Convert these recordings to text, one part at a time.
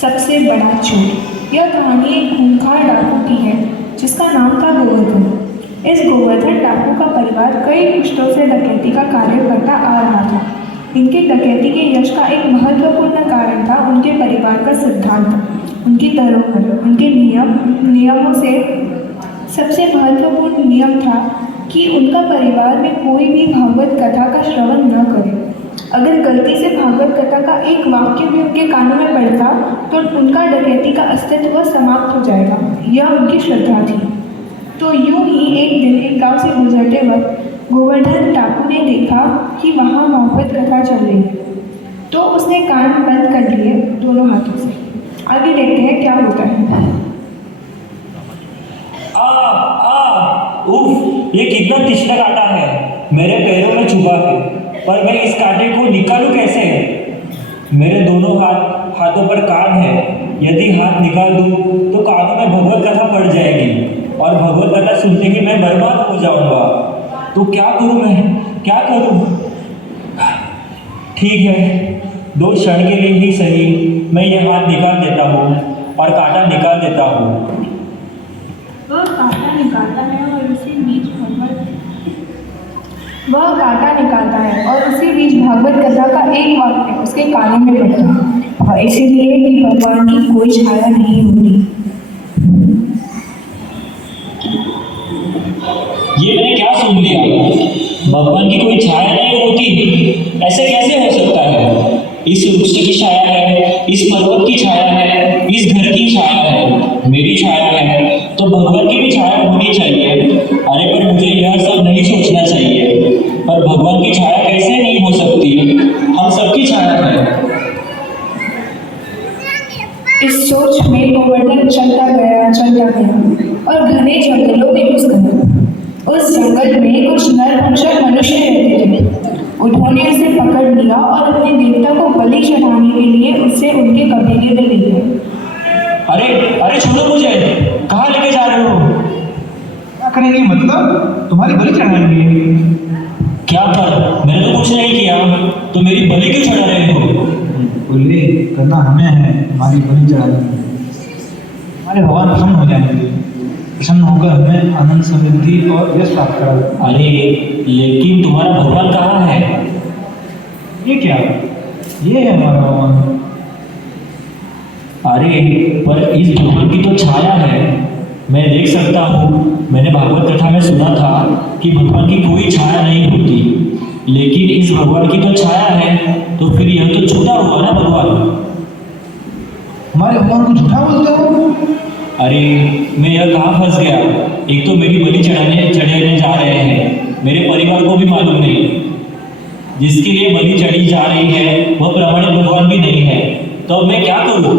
सबसे बड़ा चोर। यह कहानी एक खूंखार डाकू की है जिसका नाम था गोवर्धन। इस गोवर्धन डाकू का परिवार कई पुश्तों से डकैती का कार्य करता आ रहा था। इनके डकैती के यश का एक महत्वपूर्ण कारण था उनके परिवार का सिद्धांत, उनकी धरोहर, उनके नियमों से सबसे महत्वपूर्ण नियम था कि उनका परिवार में कोई भी भागवत कथा का श्रवण न करे। अगर गलती से भागवत कथा का एक वाक्य भी उनके कानों में पड़ता तो उनका डकैती का अस्तित्व समाप्त हो जाएगा। यह उनकी श्रद्धा थी। तो यूं ही एक दिन एक गांव से गुजरते वक्त गोवर्धन डाकू ने देखा कि वहाँ भागवत कथा चल रही है। तो उसने कान बंद कर लिए दोनों हाथों से। आगे देखते हैं क्या होता है। उफ, ये कितना तीक्ष्ण कांटा है, मेरे पैरों में चुभा है, पर मैं इस कांटे को निकालूं कैसे? मेरे दोनों हाथों पर कान है। यदि हाथ निकाल दूं तो कानों में भगवत कथा पड़ जाएगी और भगवत कथा सुनते ही मैं बर्बाद हो जाऊंगा। तो क्या करूं मैं, क्या करूं? ठीक है, 2 क्षण के लिए ही सही मैं ये हाथ निकाल देता हूँ और कांटा निकाल देता हूँ। वह कांटा निकालता है और उसी बीच भागवत कथा का एक वाक्य उसके कानों में पड़ता, और इसीलिए कि भगवान की कोई छाया नहीं होती। ये मैंने क्या सुन लिया? भगवान की कोई छाया नहीं होती? ऐसे कैसे हो सकता है? इस वृक्ष की छाया है, इस पर्वत की छाया है, इस घर की छाया है, मेरी छाया है, तो भगवान की भी छाया होनी चाहिए। अरे पर मुझे यह सब नहीं सोचना चाहिए। पर भगवान की छाया कैसे नहीं हो सकती? हम सबकी छाया है। इस सोच में गोवर्धन चलता गया और घने जंगलों में घुस गया। उस जंगल में कुछ नरभक्षक मनुष्य रहते थे। उन्होंने उसे पकड़ लिया और अपने देवता को बलि चढ़ाने के लिए उसे उनके कबीले में ले गए। अरे छोड़ो मुझे, कहाँ लेके जा रहे हो? क्या करेंगे? मतलब तुम्हारी बलि चढ़ाएंगे? क्या पर मैंने तो कुछ नहीं किया, तो मेरी बलि क्यों चढ़ा रहे हो? बोले करना हमें है, हमारी बलि चढ़ानी। हमारे भगवान प्रसन्न हो जाएंगे, प्रसन्न होकर हमें आनंद, समृद्धि और यश प्राप्त करा। अरे लेकिन तुम्हारा भगवान कहाँ है? ये क्या? ये है हमारा भगवान। अरे पर इस भगवान की तो छाया है, मैं देख सकता हूँ। मैंने भागवत कथा में सुना था कि भगवान की कोई छाया नहीं होती, लेकिन इस भगवान की तो छाया है, तो फिर यह तो झूठा हुआ ना भगवान। हमारे भगवान को झूठा बोलते हो? अरे मैं यह कहाँ फंस गया? एक तो मेरी बलि चढ़ाने जा रहे हैं, मेरे परिवार को भी मालूम नहीं। जिसके लिए बलि चढ़ी जा रही है वह प्रमाणित भगवान भी नहीं है, तो मैं क्या करूँ?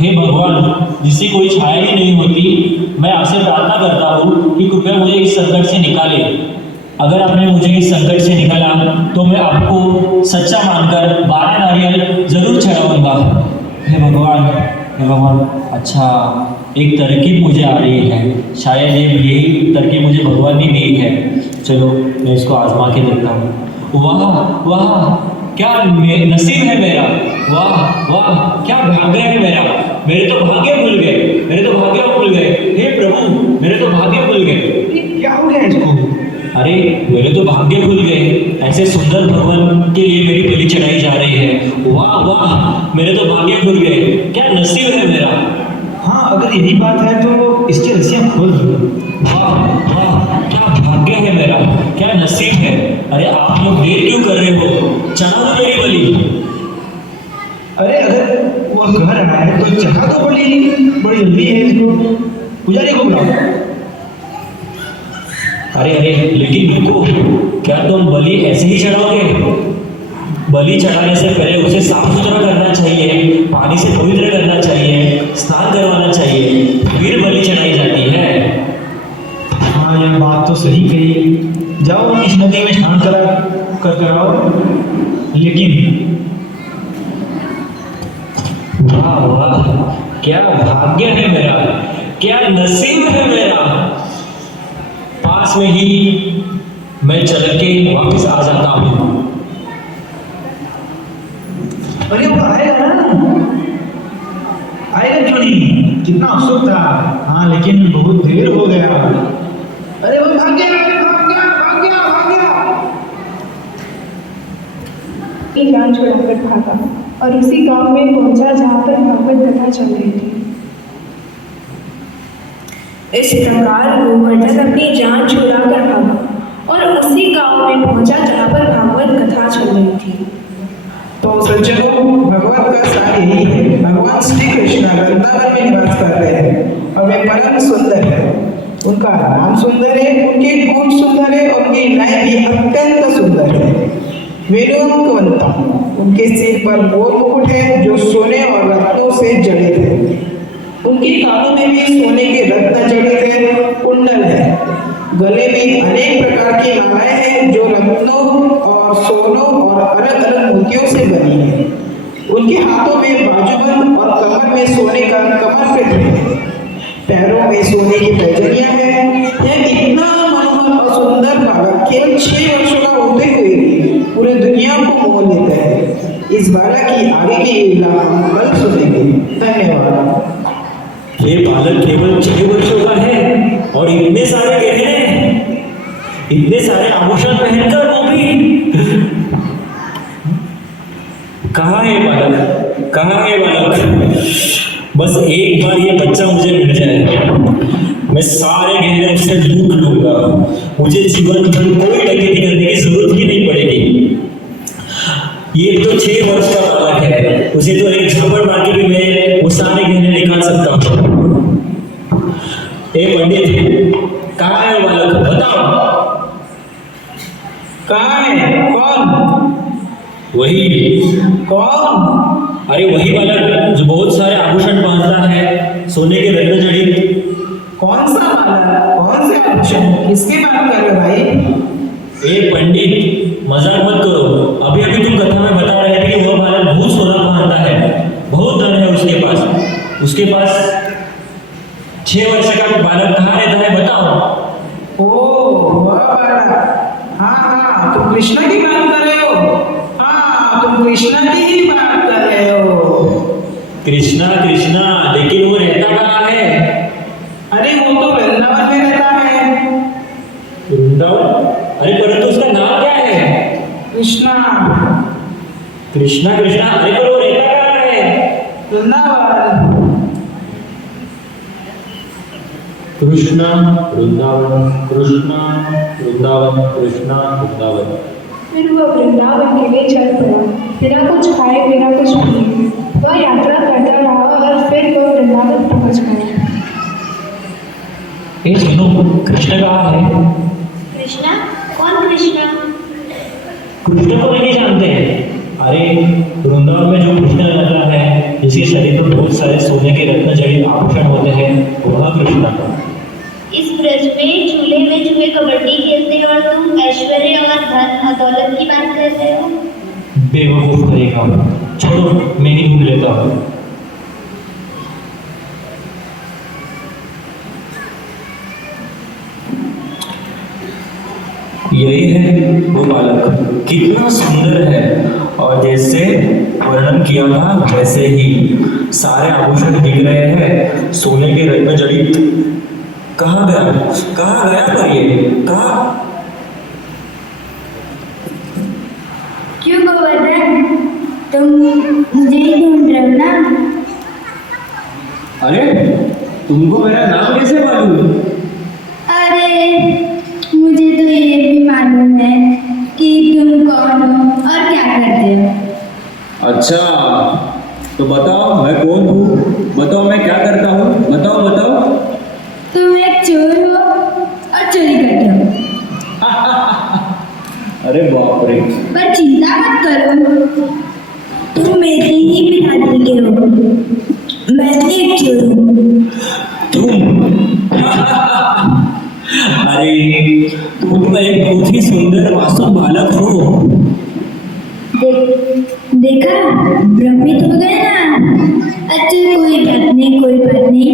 हे भगवान, जिससे कोई छाया ही नहीं होती, मैं आपसे प्रार्थना करता हूँ कि कृपया मुझे इस संकट से निकाले। अगर आपने मुझे इस संकट से निकाला तो मैं आपको सच्चा मानकर 12 नारियल जरूर चढ़ाऊंगा। हे भगवान, हे भगवान। अच्छा, एक तरकीब मुझे आ रही है, शायद यही तरकीब मुझे भगवान ने दी है। चलो मैं इसको आजमा के देखता हूँ। वाह वाह, क्या नसीब है मेरा! वाह वाह, क्या भाग्य है मेरा! मेरे तो भाग्य खुल गए, मेरे तो भाग्य खुल गए। हे प्रभु, मेरे तो भाग्य खुल गए। क्या हो गया इसको? अरे मेरे तो भाग्य खुल गए, ऐसे सुंदर भगवान के लिए मेरी बलि चढ़ाई जा रही है। वाह वाह, मेरे तो भाग्य खुल गए, क्या नसीब है मेरा! हाँ, अगर यही बात है तो इसकी रस्सियाँ खोल दो। वाह वाह, क्या भाग्य है मेरा, क्या नसीब है! अरे आप लोग देर क्यों कर रहे हो? चढ़ा दो मेरी बलि। अरे अगर वो कह रहा है तो चढ़ा दो बलि, बड़ी जल्दी है इसको। पुजारी को बुलाओ। अरे लेकिन रुको, क्या तुम बलि ऐसे ही चढ़ाओगे? बलि चढ़ाने से पहले उसे साफ सुथरा करना चाहिए, पानी से पवित्र करना चाहिए, स्नान करवाना चाहिए, फिर बलि चढ़ाई जाती है। हाँ, यह बात तो सही कही। जाओ इस नदी में स्नान कराओ। लेकिन वाह वाह, क्या भाग्य है मेरा, क्या नसीब है मेरा! पास में ही मैं चल के वापस आ जाता हूँ। अरे वो आएगा ना। कितना उत्सुक था। हाँ, लेकिन बहुत देर हो गया। अरे वो भाग गया, भाग गया, भाग गया, भाग गया। ये जान छुड़ाकर भागा और उसी गांव में पहुंचा जहां पर भागवत कथा चल रही थी। इस प्रकार गोवर्धन अपनी जान छुड़ाकर भागा और उसी गांव में पहुंचा जहां पर भागवत कथा चल रही थी। तो सज्जनों, भगवत का सार यही है। भगवान श्री कृष्ण वृंदावन में निवास कर रहे हैं और वे परम सुंदर है। उनका नाम सुंदर है, उनके गुण सुंदर है और उनकी नाय भी अत्यंत सुंदर है। वेणुवंतम, उनके सिर पर मोर मुकुट है जो सोने और रत्नों से जड़ित है। उनके कानों में भी सोने के रत्न जड़ित है। कुंडल है, गले में अनेक प्रकार की मालाएं हैं जो रत्नों और सोनों और अलग अलग मोतियों से बनी है। उनके हाथों में बाजूबंद और कमर में सोने का कमरपट्ट है। पैरों में सोने की पैजनियां हैं। यह इतना मनोहर और सुंदर बालक केवल 6 वर्षों का होते हुए पूरी दुनिया को मोह लेता है। इस बालक की आगे की लीला हम कल सुनेंगे। धन्यवाद। ये बालक केवल 6 वर्षों का है और इतने सारे गहने, इतने सारे आभूषण पहनकर वो भी। कहाँ है बालक, कहाँ है बालक? बस एक बार ये बच्चा मुझे मिल जाए, मैं सारे गहने उससे लूट लूंगा। मुझे जीवन में कोई डकैती करने की जरूरत ही नहीं पड़ेगी। ये तो 6 वर्ष का बालक है, उसे तो एक झपड़ मार के भी मैं वो सारे गहने निकाल सकता हूँ। पंडित, कहाँ है वो बालक, बताओ। कहाँ है? कौन? वही। कौन? अरे वही बालक जो बहुत सारे आभूषण पहनता है, सोने के रत्न जड़ित। कौन सा बालक? कौन से आभूषण? किसकी बात कर रहे हो भाई? ए पंडित, मजाक मत करो। अभी अभी तुम कथा में बता रहे थे कि वह बालक बहुत सोना पहनता है, बहुत धन है उसके पास। उसके पास 6 वर्ष का बालक कहाँ रहता है, बताओ। ओ, वह बालक। हाँ हाँ, तुम कृष्णा की बात कर रहे हो। हाँ, तुम कृष्णा की ही बात कर रहे हो। कृष्णा कृष्णा, लेकिन वो रहता कहाँ है? अरे वो तो वृंदावन में रहता है। वृंदावन? अरे परंतु उसका नाम क्या है? कृष्णा। कृष्णा कृष्णा, अरे पर वो रहता कहाँ है? वृंदावन। कृष्णा वृंदावन, कृष्णा वृंदावन, कृष्णा वृंदावन। फिर वह वृंदावन के लिए चल पड़ा, बिना कुछ खाए बिना कुछ पिए। वह यात्रा करता रहा और फिर वह वृंदावन पहुंच गया। ए सुनो, कृष्ण कहाँ है? कृष्णा? कौन कृष्णा? कृष्ण को नहीं जानते? अरे वृंदावन में जो कृष्ण रहता है, जिसके शरीर पर बहुत सारे सोने के रत्न जड़ित आभूषण होते हैं, वह कृष्ण का। इस ब्रज में झूले में जुए कबड्डी खेलते हो और तुम ऐश्वर्य और धन और दौलत की बात करते हो। बेवकूफ करेगा, छोड़ो मैं ही ढूंढ लेता हूँ। यही है वो बालक, कितना सुंदर है और जैसे वर्णन किया था वैसे ही सारे आभूषण दिख रहे हैं, सोने के रत्न जड़ित। कहाँ गया, कहाँ गया पर ये, कहाँ? क्यों गोवर्धन, तुम मुझे ही ढूंढ रहे हो ना? अरे तुमको मेरा नाम कैसे मालूम? अरे मुझे तो ये भी मालूम है कि तुम कौन हो और क्या करते हो। अच्छा तो बताओ मैं कौन हूँ, बताओ मैं क्या करता हूँ, बताओ बताओ। तुम एक चोर हो और चोरी करते हो। अरे बाप रे। पर चिंता मत करो, तुम मेरे ही बिरादरी के हो। मैं भी एक चोर हूँ। तुम? अरे तुम तो एक बहुत ही सुंदर मासूम बालक हो। देखा, भ्रमित हो गए ना। अच्छा कोई बात नहीं, कोई बात नहीं।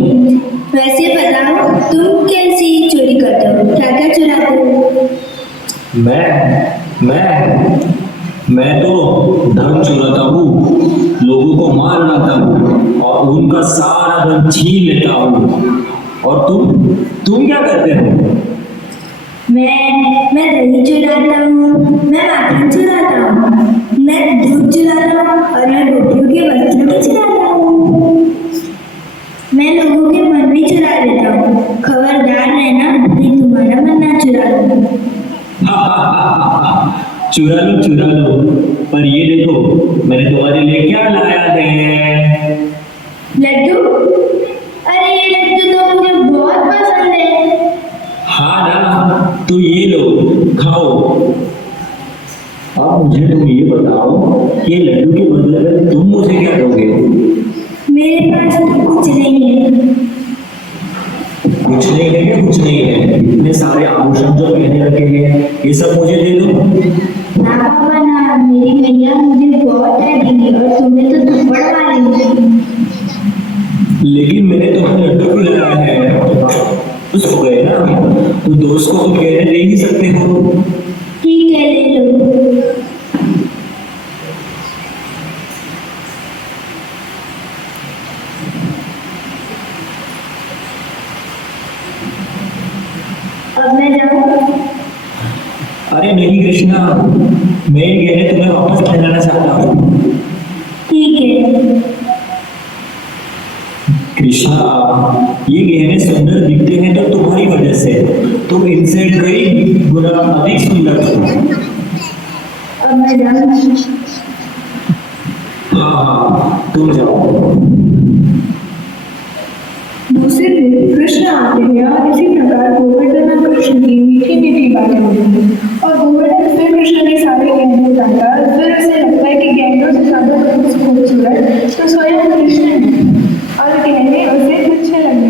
वैसे बताओ तुम कैसी चोरी करते हो, क्या क्या चुराते हो? मैं तो धन चुराता हूँ, लोगों को मार डालता हूँ और उन उनका सारा धन छीन लेता हूँ। और तुम क्या करते हो? मैं दही चुराता हूँ, मैं माखन चुराता हूँ, मैं दूध चुराता हूँ और मैं गोपियों के वस्त्र भी चुराता हूँ। मैं लोगों के मन भी चुरा लेता हूँ। खबरदार रहना, मैं तुम्हारा मन ना चुरा लूँ। चुरा लो, पर ये देखो मैंने तुम्हारे लिए क्या लाया है। लड्डू? अरे ये लड्डू तो मुझे बहुत पसंद है। हाँ ना, तो ये लो, खाओ। अब मुझे तुम ये बताओ कि लड्डू के बदले में तुम मुझे क्या दोगे? मेरे पास तो कुछ नहीं है। कुछ नहीं है क्या? कुछ नहीं है? इतने सारे आभूषण जो पहने रखे हैं, ये सब मुझे दे दो। ना पापा ना, मेरी मैया मुझे बहुत डांटेगी और तुम्हें तो थप्पड़ मारेंगी। लेकिन मैंने तुम्हें लड्डू खिलाया है, खुश हो गए ना? तो दोस्त को तुम कहने दे ही सकते हो। ठीक है, ले लो। अब मैं जाऊँ? अरे नहीं कृष्णा, मैं ये गहने तुम्हें वापस पहनाना चाहता हूँ। ठीक है। कृष्णा, ये गहने सुंदर दिखते हैं तो तुम्हारी वजह से, तुम इनसे कई गुना अधिक सुंदर हो। अब मैं जाऊँ? हाँ, तुम जाओ। दूसरे दिन कृष्ण आते हैं और इसी प्रकार गोवर्धन और कृष्ण की मीठी मीठी बातें होती हैं और गोवर्धन फिर कृष्ण के सारे गहने उठाता है। फिर उसे लगता है कि गहनों से ज्यादा खूबसूरत तो स्वयं कृष्ण है और गहने उसे अच्छे लगने